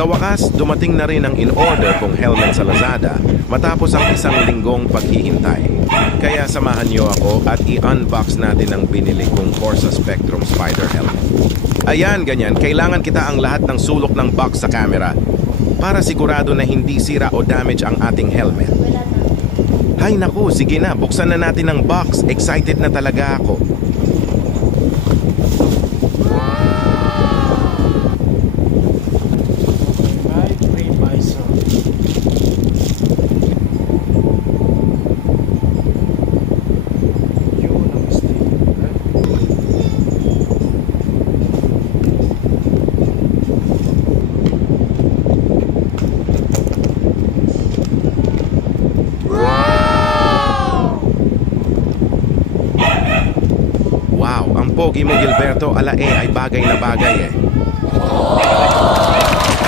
Sa wakas, dumating na rin ang in-order kong helmet sa Lazada matapos ang isang linggong paghihintay. Kaya samahan niyo ako at i-unbox natin ang binili kong Corsa Spectrum Spider helmet. Ayan, ganyan. Kailangan kita ang lahat ng sulok ng box sa camera para sigurado na hindi sira o damage ang ating helmet. Hay naku, sige na, buksan na natin ang box. Excited na talaga ako. Wow, ang pogi mo Gilberto, ala ay bagay na bagay eh.